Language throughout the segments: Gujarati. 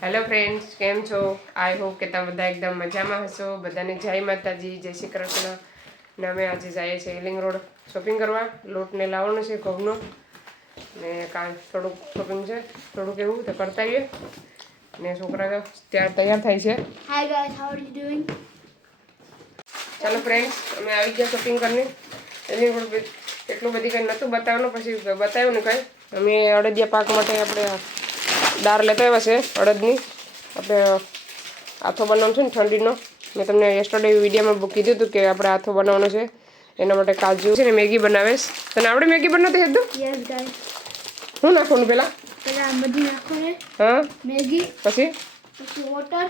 હેલો ફ્રેન્ડ્સ, કેમ છો? આઈ હોપ કે તમે બધા એકદમ મજામાં હશો. બધાને જય માતાજી, જય શ્રી કૃષ્ણ. ને અમે આજે જઈએ છીએ એલિંગ રોડ શોપિંગ કરવા. લોટને લાવવાનો છે ઘઉંનો ને થોડુંક શોપિંગ છે, થોડુંક એવું તો કરતા આવીએ. ને છોકરા તૈયાર થાય છે. Hi guys, how are you doing? ચાલો ફ્રેન્ડ્સ, અમે આવી ગયા શોપિંગ કરીને. એલિંગ રોડ એટલું બધી કંઈ નહોતું બતાવવાનું, પછી બતાવ્યું ને કંઈ. અમે અડદિયા પાક માટે આપણે દાળ લેતા આવ્યા છે અડદની. આપણે આથો બનાવવાનો છે ને ઠંડીનો. મેં તમને યસ્ટરડે વિડીયોમાં કીધું હતું કે આપણે આથો બનાવવાનો છે. એના માટે કાજુ છે ને મેગી બનાવેશ. તને આવડે મેગી બનાવતી હતું? Yes guys. શું નાખવાનું પહેલાં? પહેલા બધી નાખો ને. હા, મેગી, પછી વોટર,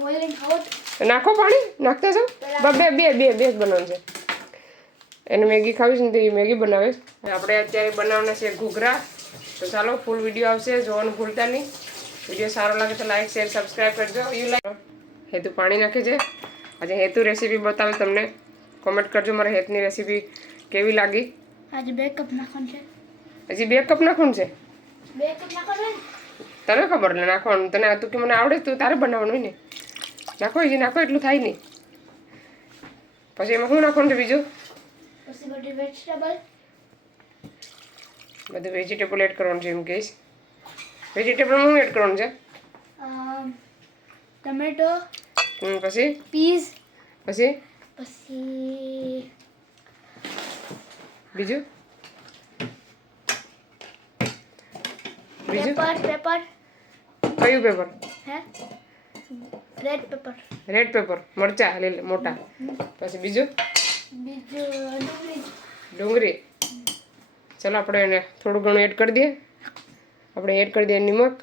બોઇલિંગ હોટ. નાખો પાણી નાખતા છો? બે બનાવવાનું છે. એને મેગી ખાવી છે ને તો એ મેગી બનાવે. આપણે અત્યારે બનાવવાના છે ઘૂઘરા. તો ચાલો ફૂલ વિડીયો આવશે, જોવાનું ભૂલતા નહીં. વિડીયો સારો લાગે તો લાઈક શેર સબસ્ક્રાઈબ કરજો. હેતુ પાણી નાખે છે. આજે હેતુ રેસીપી બતાવે તમને. કોમેન્ટ કરજો મારે હેતની રેસીપી કેવી લાગી. આજે 2 કપ નાખવાનું છે. હજી 2 કપ નાખવાનું છે? 2 કપ નાખવાનું. તને ખબર ને નાખવાનું. તને હતું કે મને આવડે તું તારે બનાવવાનું હોય ને. નાખો હજી નાખો, એટલું થાય નહીં. પછી એમાં શું નાખવાનું છે બીજું? પછી બધી વેજીટેબલ. બધું વેજીટેબલ એડ કરવાનું છે એમ કહીશ. વેજીટેબલમાં શું એડ કરવાનું છે? ટમેટો. પછી પીઝ. પછી બીજું પેપર. કયું પેપર? હે, રેડ પેપર. રેડ પેપર, મરચા લીલા મોટા. પછી બીજું ડુંગળી. ચાલો આપણે એને થોડું ઘણું એડ કરી દઈએ. આપણે એડ કરી દઈએ નિમક.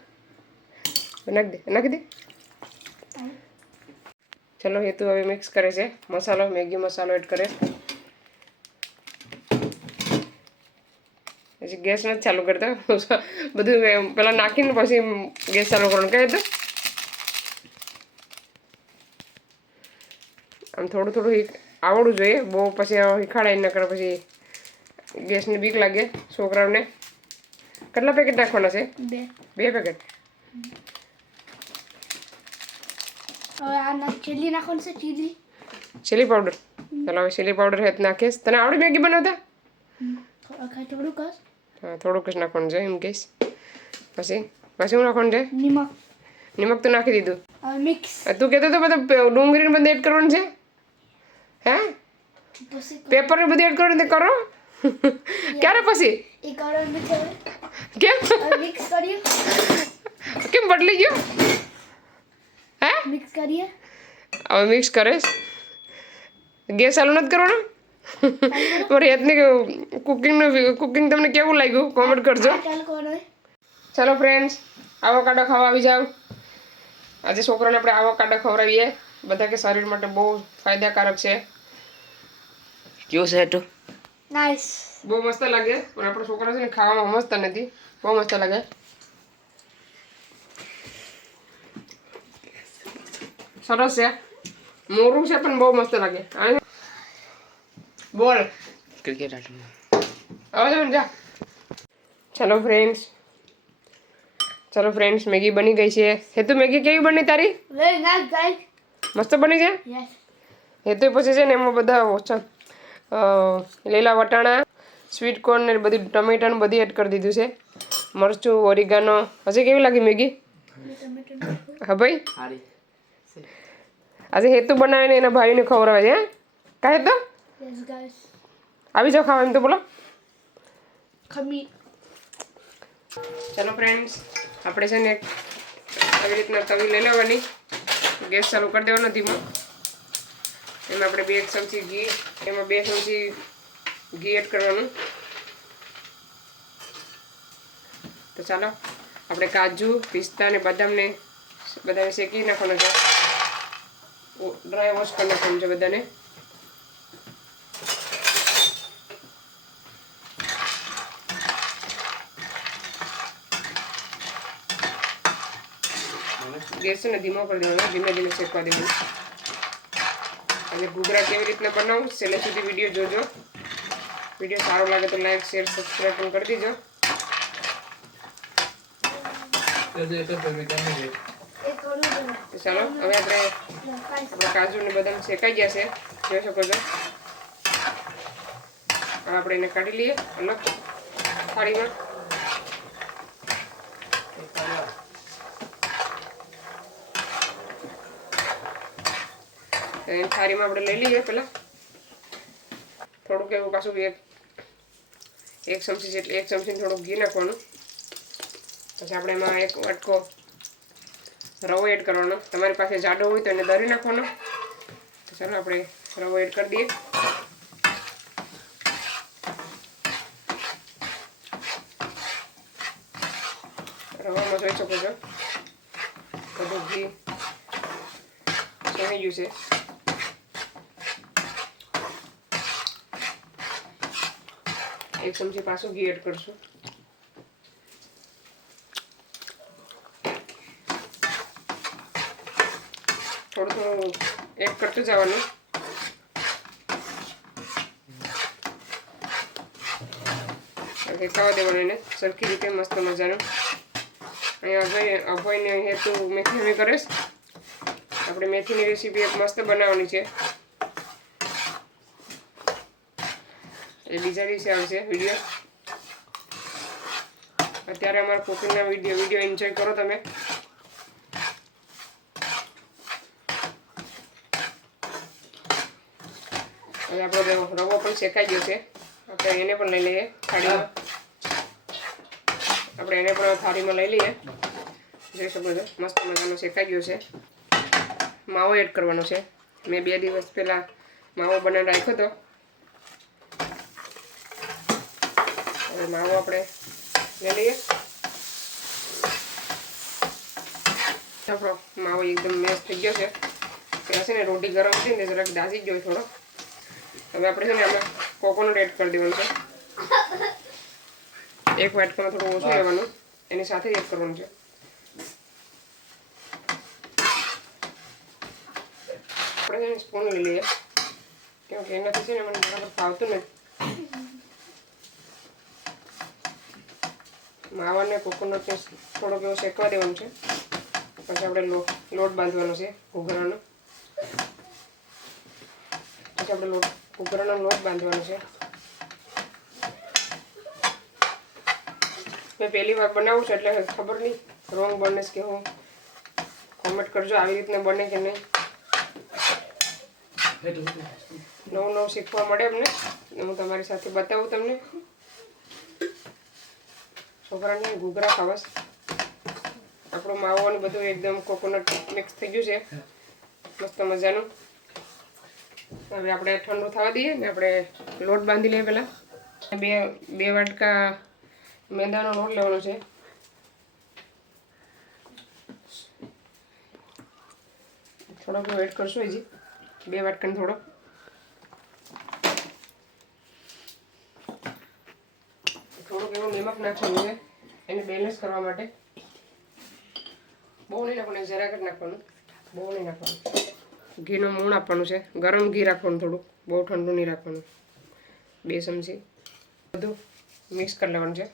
નાખી દે. ચલો હેતુ હવે મિક્સ કરે છે મસાલો, મેગી મસાલો એડ કરે. પછી ગેસ નથી ચાલુ કરતા. બધું પેલા નાખીને પછી ગેસ ચાલુ કરવાનું કહે તો. આમ થોડું આવડવું જોઈએ. બહુ પછી હિખાડાઈ ન કરે, પછી ગેસની બીક લાગે છોકરાઓને. કેટલા પેકેટ નાખવાના છે? 2 પેકેટ. હવે આ ચીલી નાખવાનું છે. Chilli powder. ચાલો હવે ચીલી પાવડર હેત નાખીશ. તને આવડે મેગી બનાવતા? થોડુંક હા, થોડુંક જ નાખવાનું છે એમ કહીશ. પછી શું નાખવાનું છે? નિમક તો નાખી દીધું. મિક્સ. તું કહેતો તો બધું ડુંગળી બધું એડ કરવાનું છે. હે, પેપર ને બધું એડ કરવાનું તે કરો. ક્યારે પછી કેમ કેમ બદલી ગયો? હે, મિક્સ કરીએ. હવે મિક્સ કરે. ગેસ ચાલુ નથી કરવાનો. મારી હેતની કુકિંગ તમને કેવું લાગ્યું કોમેન્ટ કરજો. ચાલો ફ્રેન્ડ્સ, આવોકાડો ખાવા આવી જાવ. આજે છોકરાને આપણે આવોકાડો ખવડાવીએ. બધા કે શરીર માટે બહુ ફાયદાકારક છે. કેવું છે હેતુ? નાઈસ. બહુ મસ્ત લાગે. પણ આપણા છોકરા છે ને ખાવામાં મસ્ત નથી. બહુ મસ્ત લાગે. સરસ છે. મોરું છે પણ બહુ મસ્ત લાગે. બોલ ક્રિકેટ આવે જા. ચલો ફ્રેન્ડ્સ, મેગી બની ગઈ છે. હેતુ મેગી કેવી બની તારી? Very nice guys. મસ્ત બની છે. યસ. હેતુ પછી છે ને એમાં બધા ઓછા લીલા વટાણા, સ્વીટ કોર્ન ને બધી ટમેટા ને બધી એડ કરી દીધું છે. મરચું, ઓરિગાનો. હજી કેવી લાગી મેગી? હા ભાઈ, આજે હેતુ બનાવીને એના ભાઈને ખવડાવે છે. હે હેતુ? Yes guys. આવી જાઓ ખાવા એમ તો બોલો. ખમી. ચલો ફ્રેન્ડ્સ, આપણે છે ને આવી રીતના તવી લઈ લેવાની. ગેસ ચાલુ કરી દેવાનો ધીમો. એમાં આપણે 2 ચમચી ઘી, એમાં 2 ચમચી ઘી એડ કરવાનું. તો ચાલો આપણે કાજુ, પિસ્તા અને બદામને બધાને શેકી નાખવાનું છે. ડ્રાય વોશ કરી નાખવાનું છે બધાને. ગેસ છે ને ધીમો કરી દેવાનો. ધીમે ધીમે શેકવા દેવાનું. અને ઘૂઘરા કેવી રીતના બનાવું છેલ્લે સુધી વિડીયો જોજો. વિડીયો સારો લાગે તો લાઈક શેર સબસ્ક્રાઈબ પણ કરી દેજો. તો ચાલો હવે આપણે કાજુ ને બદામ શેકાઈ ગયા છે, જોઈ શકો છો. હવે આપણે એને કાઢી લઈએ અલગ થાળીમાં. થાળીમાં આપણે લઈ લઈએ. પહેલાં થોડુંક એવું પાછું એક ચમચી જેટલી 1 ચમચી થોડુંક ઘી નાખવાનું. પછી આપણે એમાં 1 વાટકો રવો એડ કરવાનો. તમારી પાસે જાડો હોય તો એને દરી નાખવાનો. તો ચાલો આપણે રવો એડ કરી દઈએ. રવામાં જોઈ શકો છો બધું ઘી સમી ગયું છે. એક ચમચી પાછું ઘી એડ કરશું. થોડું એડ કરતું જવાનું. ખાવા દેવાનું એને સરખી રીતે મસ્ત મજાનું. અહીંયા અભયને હેતુ મેથી કરીશ. આપણે મેથીની રેસીપી એક મસ્ત બનાવવાની છે, એ બીજા દિવસે આવશે વિડીયો. અત્યારે અમારા કુકિંગના વિડીયો એન્જોય કરો તમે. હવે આપણો રવો પણ શેકાઈ ગયો છે. આપણે એને પણ લઈ લઈએ થાળીમાં. આપણે એને પણ થાળીમાં લઈ લઈએ. જોઈ શકો છો મસ્ત મજાનો શેકાઈ ગયો છે. માવો એડ કરવાનો છે. મેં 2 દિવસ પહેલાં માવો બનાવી રાખ્યો હતો. હવે માવો આપણે લઈ લઈએ. આપણો માવો એકદમ મેશ થઈ ગયો છે. ત્યાં છે ને રોટી ગરમ છે ને જરાક દાઝી ગયો થોડો. હવે આપણે છે ને આમાં કોકોનટ એડ કરી દેવાનું છે. 1 વાટકામાં થોડું ઓછું લેવાનું, એની સાથે એડ કરવાનું છે. આપણે છે ને સ્પૂન લઈ લઈએ, કેમ કે એનાથી છે ને મને બરાબર ફાવતું નથી. માવાને કોકોનટને થોડોક એવો શેકવા દેવાનું છે. પછી આપણે લોટ બાંધવાનો છે ઘૂઘરાનો. પછી આપણે ઘૂઘરાનો લોટ બાંધવાનો છે. મેં પહેલી વાર બનાવું છું એટલે ખબર નહીં રોંગ બને કે હું. કોમેન્ટ કરજો આવી રીતના બને કે નહીં. નવું શીખવા મળે અમને. હું તમારી સાથે બતાવું તમને. છોકરાને ઘૂઘરા ખાવાસ. આપણો માવો અને બધું એકદમ કોકોનટ મિક્સ થઈ ગયું છે મસ્ત મજાનું. હવે આપણે ઠંડુ થવા દઈએ ને આપણે લોટ બાંધી લઈએ. પહેલાં બે વાટકા મેંદાનો લોટ લેવાનો છે. થોડોક એડ કરશું હજી 2 વાટકાને થોડો. થોડુંક એવું નમક નાખવાનું છે એને બેલેન્સ કરવા માટે. બહુ નહીં નાખવાનું, જરાક જ નાખવાનું, બહુ નહીં નાખવાનું. ઘીનું મૂણ આપવાનું છે. ગરમ ઘી રાખવાનું, થોડુંક બહુ ઠંડુ નહીં રાખવાનું. 2 ચમચી બધું મિક્સ કરી લેવાનું છે.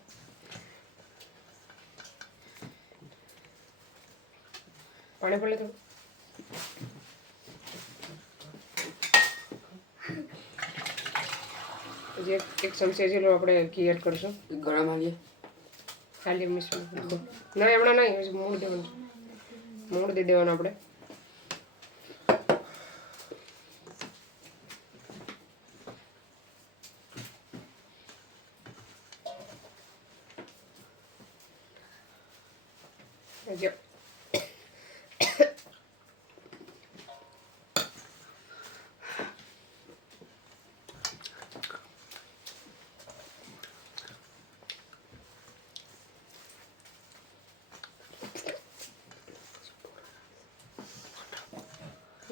પાણી પડે થોડું. પછી 1 ચમચી જેટલું આપણે ઘી એડ કરીશું. ગરમ આવીએ ખાલી મિશ્રણ ના હમણાં નહીં, હજી મૂળ દેવાનું છે. મૂળ દઈ દેવાનું આપણે.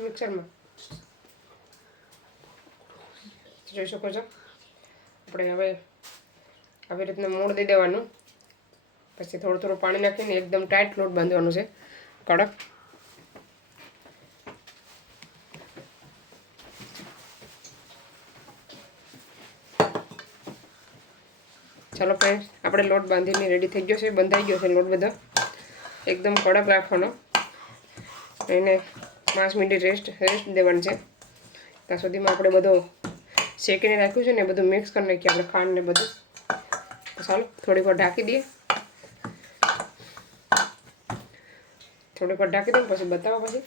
મિક્સરમાં જોઈ શકો છો. આપણે હવે આવી રીતના મૂળ દઈ દેવાનું. પછી થોડું પાણી નાખીને એકદમ ટાઈટ લોટ બાંધવાનો છે, કડક. ચાલો ફ્રેન્ડ્સ, આપણે લોટ બાંધીને રેડી થઈ ગયો છે, બંધાઈ ગયો છે લોટ બધો. એકદમ કડક રાખવાનો. એને 5 મિનિટ રેસ્ટ દેવાનું છે. ત્યાં સુધીમાં આપણે બધો શેકીને રાખ્યું છે ને બધું મિક્સ કરી નાખીએ આપણે ખાંડ ને બધું. ચાલો થોડીક વાર ઢાંકી દઈએ. થોડીક વાર ઢાંકી દઈએ પછી બતાવો પછી.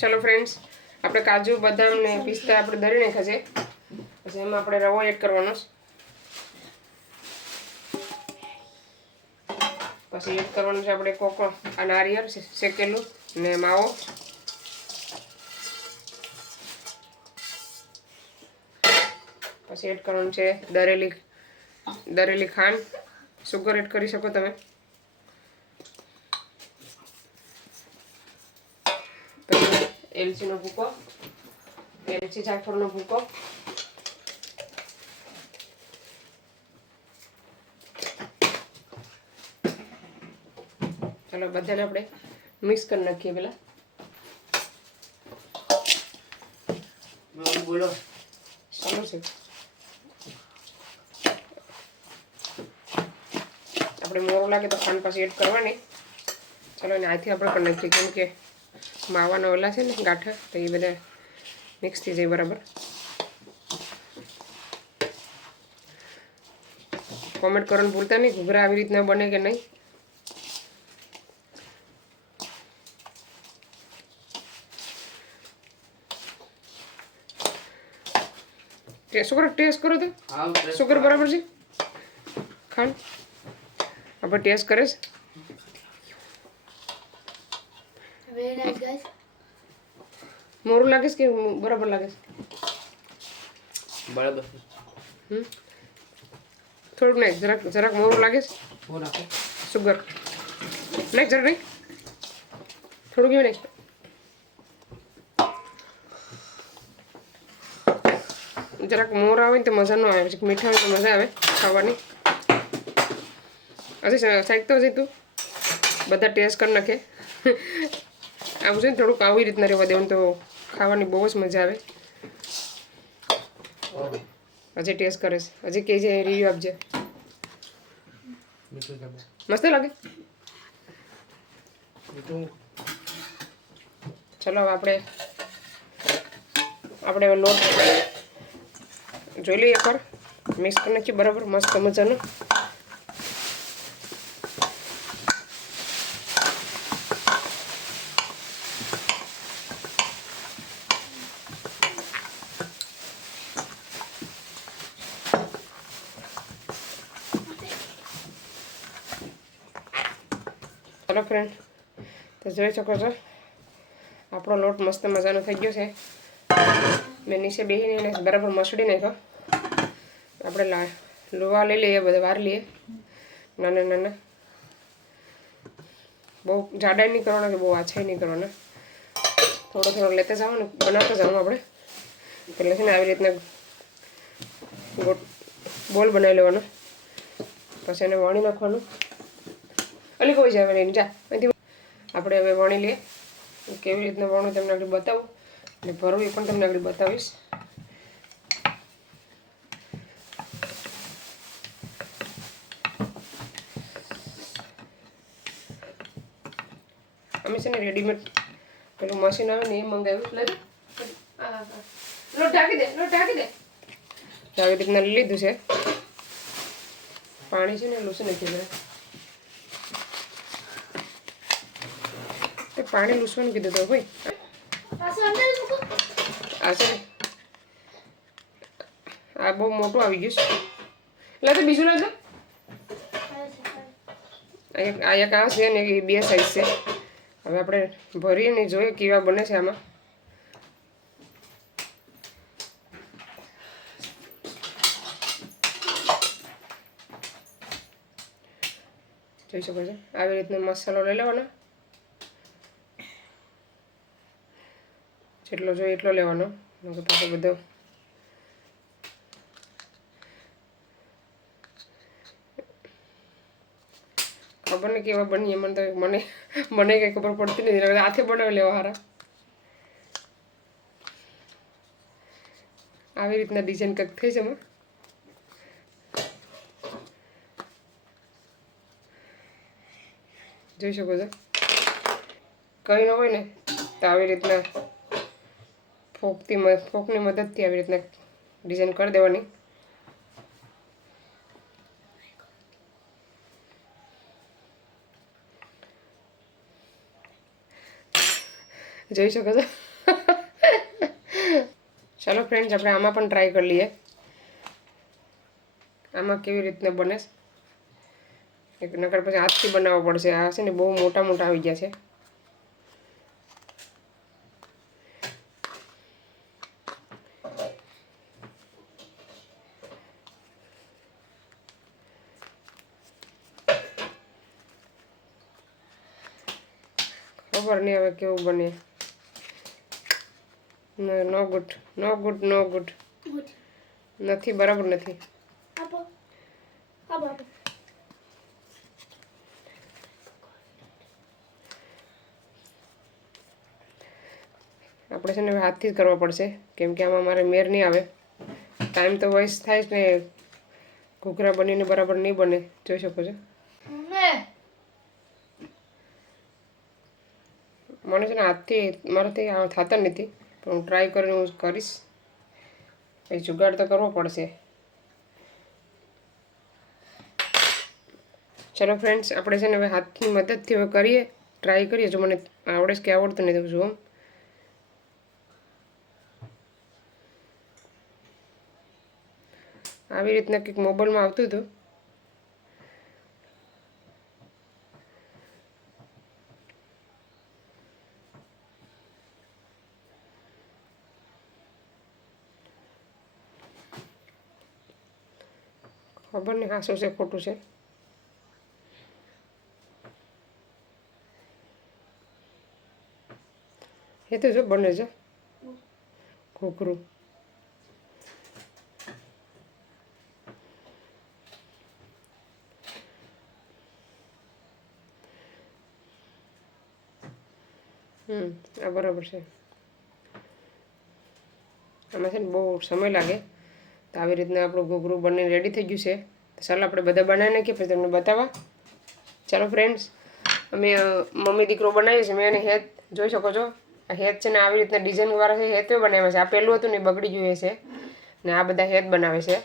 ચલો ફ્રેન્ડ્સ, આપણે કાજુ બદામ ને પિસ્તા આપણે દળી નાખ્યા છે. પછી એમાં આપણે રવો એડ કરવાનો છે. પછી એડ કરવાનું છે આપણે કોકો આ નારિયેળ શેકેલું ને માવો. પછી એડ કરવાનું છે દરેલી ખાંડ. સુગર એડ કરી શકો તમે. પછી એલચીનો ભૂકો, એલચી જાયફળનો ભૂકો. ચાલો બધાને આપણે મિક્સ કરી નાખીએ પેલા. બોલો ચાલો છે આપણે મોરું લાગે તો ખાંડ પાછી એડ કરવાની. ચાલો એને આથી આપણે કરી નાખીએ કેમ કે માવાના ઓલા છે ને ગાંઠા તો એ બધા મિક્સ થઈ જાય બરાબર. કોમેન્ટ કરવાનું ભૂલતા નહીં ઘૂઘરા આવી રીતના બને કે નહીં. ટેસ્ટ કરો તો સુગર બરાબર છે. ખાંડ આપણે ટેસ્ટ કરે છે. Very nice, guys. મોરું લાગે છે કે બરાબર લાગે છે? બરાબર. થોડુંક નહીં, જરાક મોરું લાગે છે. સુગર નહીં, જરાક નહીં, થોડુંક એવું નહીં. જરાક મોર આવે ને તો મજા ન આવે. પછી મીઠા હોય તો મજા આવે ખાવાની. હજી સાઈક તો હજી તું બધા ટેસ્ટ કરી નાખે. આવું છે ને થોડુંક આવી રીતના રહેવા દેવાનું તો ખાવાની બહુ જ મજા આવે. હજી ટેસ્ટ કરે છે, હજી કહેજે રિવ્યુ આપજે. મસ્ત લાગે. ચલો હવે આપણે લોટ જોઈ લઈએ એકવાર. મિક્સ કરી નાખીએ બરાબર મસ્ત મજાનું. ચાલો ફ્રેન્ડ, તો જોઈ શકો છો આપણો લોટ મસ્ત મજાનો થઈ ગયો છે. મેં નીચે બેસીને એને બરાબર મસળી નાખ્યો. આપણે લોવા લઈ લઈએ, બધા વાર લઈએ નાના નાના. બહુ જાડા નહીં કરવાના કે બહુ આછા નહીં કરવાના. થોડો થોડો લેતા જવાનું, બનાવતા જવાનું આપણે. એટલે છે ને આવી રીતના બોલ બનાવી લેવાનો. પછી એને વણી નાખવાનું. અલી કોઈ જાય નહીં જા અહીંથી. આપણે હવે વણી લઈએ. કેવી રીતના વણું તમને આગળ બતાવું અને ભરવું એ પણ તમને આગળ બતાવીશ. અમે છે ને રેડીમેડ પેલું મશીન આવે ને એ મંગાવ્યું. એટલે લોટ ઢાંકી દે. આવી રીતના લીધું છે. પાણી છે ને લૂસી નાખ્યું બધા. પાણી લૂસવાનું કીધું તો ભાઈ. આ છે ને આ બહુ મોટું આવી ગયું છે. એટલે તો બીજું લાગે. આ એક આ છે ને એ 2 સાઈઝ છે. હવે આપણે ભરીને જોઈએ કેવા બને છે આમાં. જોઈ શકો છો આવી રીતનો મસાલો લઈ લેવાનો. જેટલો જોઈએ એટલો લેવાનો. પછી બધો ખબર નહીં કેવા બની. મને તો મને કંઈ ખબર પડતી નથી. હાથે બનાવી લેવા હારા. આવી રીતના ડિઝાઇન કંઈક થઈ છે એમાં. જોઈ શકો છો. કંઈ ન હોય ને તો આવી રીતના ફોકની મદદથી આવી રીતના ડિઝાઇન કરી દેવાની. જોઈ શકો છો. ચાલો ફ્રેન્ડ્સ, આપણે આમાં પણ ટ્રાય કરી લઈએ આમાં કેવી રીતના બને. એક નકર પછી હાથથી બનાવવો પડશે. આ છે ને બહુ મોટા મોટા આવી ગયા છે. ખબર નહીં હવે કેવું બને. નો ગુડ, નો ગુડ, નો ગુડ. ગુડ. નથી, બરાબર નથી. આપો આપો આપો. આપણે છે ને હવે હાથથી જ કરવા પડશે, કેમ કે આમાં મારે મેર નહીં આવે. ટાઈમ તો વેસ્ટ થાય જ ને, ઘૂઘરા બનીને બરાબર નહીં બને. જોઈ શકો છો. મને છે ને હાથથી મારાથી થતા નથી, પણ હું ટ્રાય કરીને હું કરીશ. એ જુગાડ તો કરવો પડશે. ચલો ફ્રેન્ડ્સ, આપણે છે ને હવે હાથની મદદથી હવે કરીએ, ટ્રાય કરીએ. જો મને આવડે છે કે આવડતું નથી જુઓ. આવી રીતના કંઈક મોબાઈલમાં આવતું હતું. ખબર નહીં આ શું છે ખોટું છે. એ તો જો બને છે ઘૂઘરું. આ બરાબર છે. આમાં છે ને બહુ સમય લાગે. તો આવી રીતના આપણું ઘૂઘરું બનીને રેડી થઈ ગયું છે. તો ચાલો આપણે બધા બનાવી નાખીએ, પછી તમને બતાવવા. ચાલો ફ્રેન્ડ્સ, અમે મમ્મી દીકરો બનાવીએ છીએ. મેં એને હેત જોઈ શકો છો. આ હેત છે ને આવી રીતના ડિઝાઇનવાળા છે, હેત બનાવ્યા છે. આ પહેલું હતું ને બગડી ગયું છે ને આ બધા હેત બનાવે છે.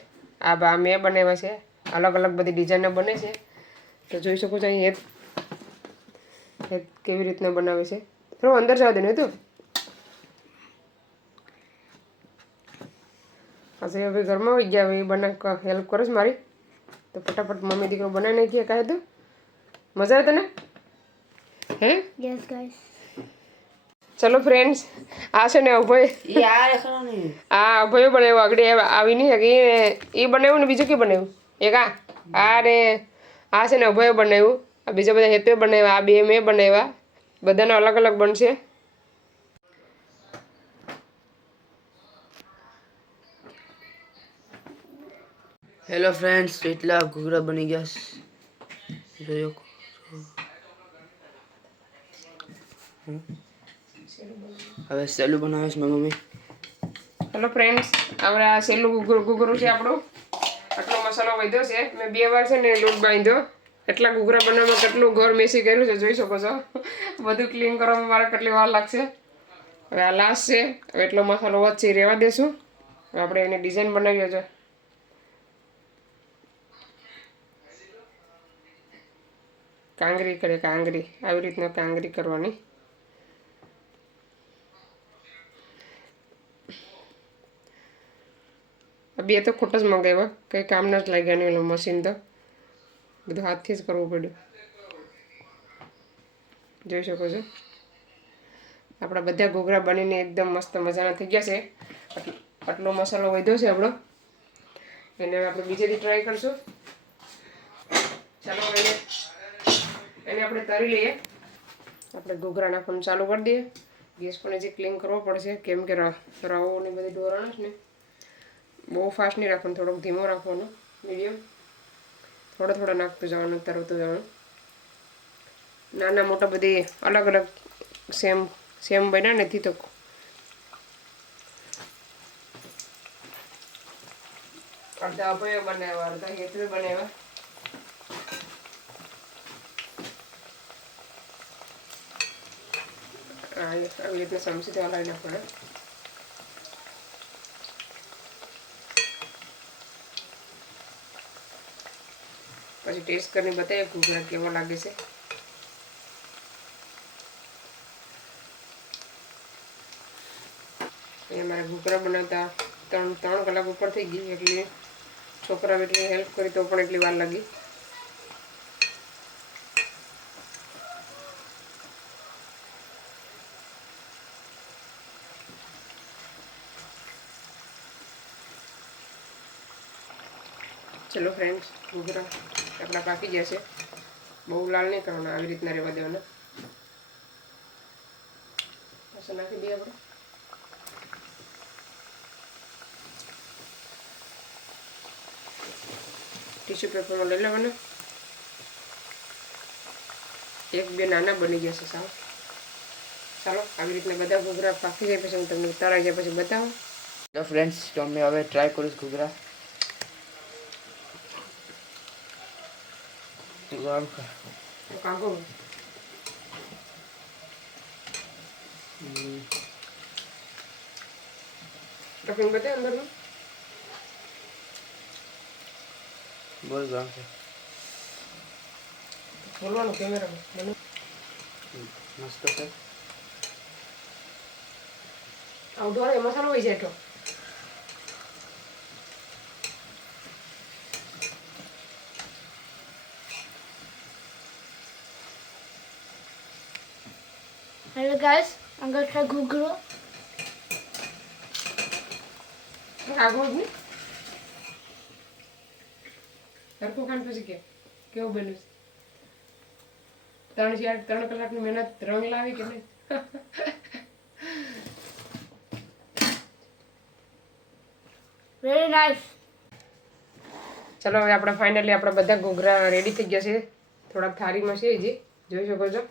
આ મેં બનાવ્યા છે. અલગ અલગ બધી ડિઝાઇનના બને છે. તો જોઈ શકો છો અહીં હેત કેવી રીતના બનાવે છે. થોડું અંદર જવા દે ને તું. પછી હવે ઘરમાં હોઈ ગયા, હવે હેલ્પ કરો છો મારી. તો ફટાફટ મમ્મી દીકરો બનાવી નાખીએ. કાંઈ હતું મજા આવે તને? હે યસ ગાઈસ. ચલો ફ્રેન્ડ્સ, આ છે ને અભય, આ અભયો બનાવ્યું. આગળ આવી નહીં શકે એ બનાવ્યું ને બીજું કે બનાવ્યું એક આ ને આ છે ને અભયો બનાવ્યું. આ બીજા બધા હેતુએ બનાવ્યા. આ બે મેં બનાવ્યા. બધાના અલગ અલગ બનશે. હેલો ફ્રેન્ડ્સ, એટલા ઘૂઘરા બની ગયા. જોયો હવે સેલું બનાવે છે મારી મમ્મી. હેલો ફ્રેન્ડ્સ, આપણે આ સેલું ઘૂઘરું છે આપણું. આટલો મસાલો વધ્યો છે. મેં 2 વાર છે ને લોટ બાંધ્યો. એટલા ઘૂઘરા બનાવવામાં કેટલું ઘર મેસી કર્યું છે જોઈ શકો છો. બધું ક્લીન કરવામાં મારે કેટલી વાર લાગશે. હવે આ લાસ્ટ છે. હવે એટલો મસાલો વચ્ચે રહેવા દેશું. હવે આપણે એની ડિઝાઇન બનાવીએ છે. કાંગરી કરે, કાંગરી આવી રીતના કાંગરી કરવાની. બે તો ખોટા જ મંગાવ્યા, કંઈ કામના જ લાગ્યા નહીં. એનું મશીન તો બધું હાથથી જ કરવું પડ્યું. જોઈ શકો છો આપણા બધા ઘૂઘરા બનીને એકદમ મસ્ત મજાના થઈ ગયા છે. આટલો મસાલો વધ્યો છે આપણો. એને હવે આપણે બીજેથી ટ્રાય કરશું. ચાલો એને આપણે તરી લઈએ. આપણે ઘૂઘરા નાખવાનું ચાલુ કરી દઈએ. ગેસ પણ હજી ક્લીન કરવો પડશે, કેમ કે રવો ને બધી ડોરાણ છે ને. બહુ ફાસ્ટ નહીં રાખવાનું, થોડોક ધીમો રાખવાનો, મીડિયમ. થોડો નાખતું જવાનું, તરતું જવાનું. નાના મોટા બધી અલગ અલગ સેમ બન્યા નથી તો અડધા અપયો બનાવ્યા, અડધા હેતવે બનાવ્યા. આવી રીતના ચમચીથી હલાવી નાખવાના. પછી ટેસ્ટ કરીને બતાવીએ ઘૂઘરા કેવા લાગે છે. અહીંયા મારા ઘૂઘરા બનાવતા 3 કલાક ઉપર થઈ ગઈ, એટલે છોકરા એટલી હેલ્પ કરી તો પણ એટલી વાર લાગી. ચલો ફ્રેન્ડ્સ, ઘૂઘરા આપણા પાકી જશે. બહુ લાલ નહીં કરવાના, આવી રીતના રહેવા દેવાના. મસાલા નાખી દઈએ આપણે. ટીશ્યુ પેપરમાં લઈ લેવાના. 1-2 નાના બની જશે સાવ. ચાલો આવી રીતના બધા ઘૂઘરા પાકી જાય પછી હું તમને તળાઈ જાય પછી બતાવું. તો ફ્રેન્ડ્સ, તો અમે હવે ટ્રાય કરીશ ઘૂઘરા. કાંગો ટપિંગ બતાવે અંદરનું. બહુ ગરમ છે. બોલવાનું કેમેરામાં મસ્ત છે. આઉટડોર એ મસાલો હોય છે એટલો. Hello guys, I'm gonna try ઘૂઘરો. આગળ જ નહીં સરખું ખાંડ પછી કેવું બન્યું? 3 કલાકની મહેનત રંગ લાવી કે નહીં? Very nice. ચલો હવે આપણે ફાઇનલી આપણા બધા ઘૂઘરા રેડી થઈ ગયા છે. થોડાક થાળીમાં છે હજી, જોઈ શકો છો.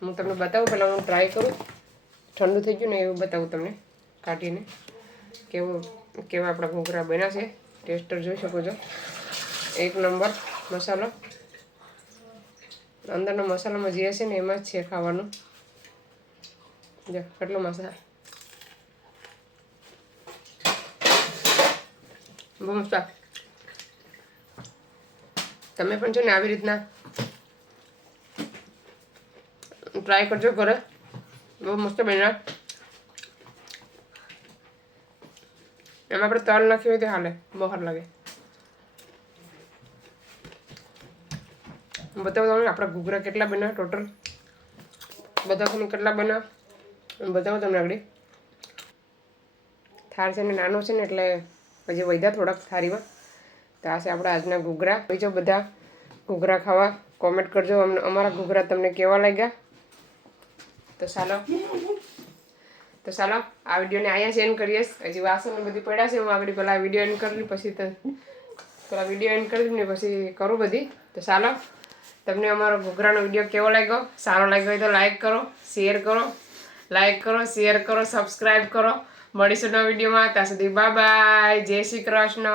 હું તમને બતાવું, પહેલાં હું ટ્રાય કરું. ઠંડુ થઈ ગયું ને એવું બતાવું તમને કાઢીને કેવા આપણા ઘૂઘરા બન્યા છે. ટેસ્ટર જોઈ શકો છો. 1 નંબર મસાલો. અંદરના મસાલામાં જે હશે ને એમાં જ છે ખાવાનું. જો કેટલો મસાલો, બહુ મસ્ત. તમે પણ છો ને આવી રીતના ટ્રાય કરજો ઘરે. બહુ મસ્ત બન્યા. એમાં આપણે તલ નાખ્યું હોય તો હાલે, બહુ સારું લાગે. બતાવો તમને આપણા ઘૂઘરા કેટલા બન્યા ટોટલ. બધા તમને કેટલા બન્યા બતાવો તમને આગળ. થાળ છે ને નાનો છે ને એટલે હજી વધ્યા થોડાક થાળીમાં. તો આ છે આપણા આજના ઘૂઘરા. બીજો બધા ઘૂઘરા ખાવા કોમેન્ટ કરજો. અમારા ઘૂઘરા તમને કેવા લાગ્યા. તો ચાલો આ વિડીયોને અહીંયા જ એન્ડ કરીએ. હજી વાસણ બધી પડ્યા છે. હું આગળ પહેલાં વિડીયો એન્ડ કરી પછી વિડીયો એન્ડ કરી ને પછી કરું બધી. તો ચાલો, તમને અમારો ઘૂઘરાનો વિડીયો કેવો લાગ્યો? સારો લાગ્યો હોય તો લાઈક કરો, શેર કરો, સબસ્ક્રાઈબ કરો. મળીશું નવા વિડીયોમાં. ત્યાં સુધી બાય બાય. જય શ્રી કૃષ્ણ.